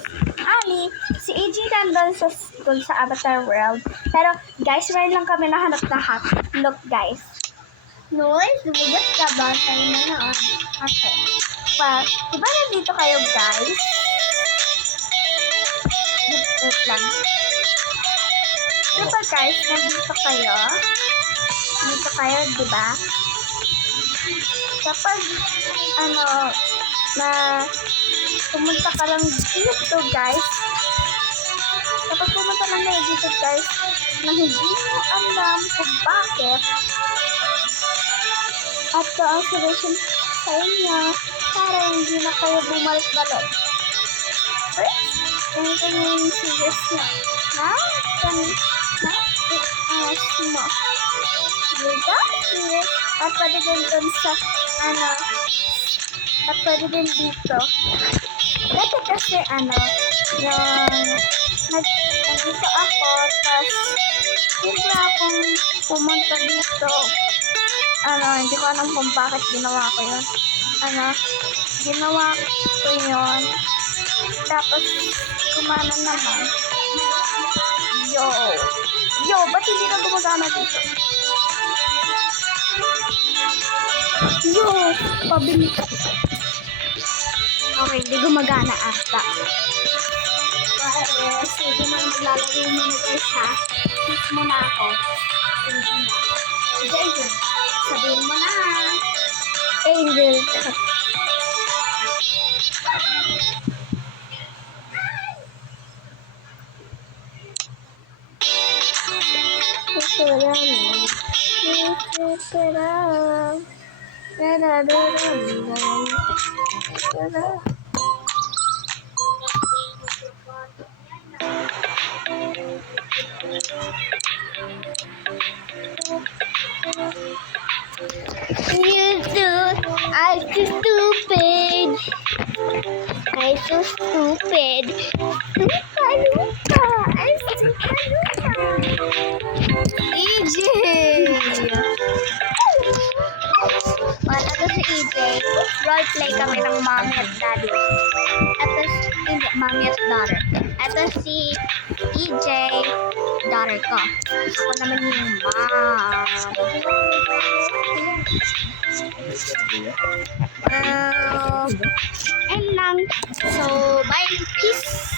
si Ali, si AJ nandun sa school sa Avatar World. Pero, guys, meron lang kami nahanap na hat. Look, guys. Noy, sumugot ka ba? Tayo na noon. Okay. Well, diba nandito kayo, guys? Wait lang. Diba, guys, nandito kayo? Dito kayo, diba? Kapag, na pumunta ka lang dito, guys. Kapag pumunta lang kayo dito, guys, na hindi mo alam kung bakit, at ang solution sa inyo para hindi na kayo bumalik-balik. First, ganito yung serious na i-ask mo. Here, at pwede din dun sa, at pwede din dito. Dati kasi, nandito ako, tas, hindi akong pumunta dito. Hindi ko alam kung bakit ginawa ko yun. Ginawa ko yun. Tapos, kumana naman. Yo, ba't hindi na gumagana dito? Yo, pabili. Okay, hindi gumagana ata. Sige na, maglalagay mo na guys ha. Kiss mo na ako. Sige, Angel. Sabihin mo na ha. Angel. I'm so stupid. I'm so stupid. Lupa. I'm so lupa. EJ. Wala to si EJ. Roleplay kami ng mommy at daddy. Ito hindi, mommy at daughter. Ito si EJ, daughter ko. Ako naman yung mom. And lang. So, bye. Peace.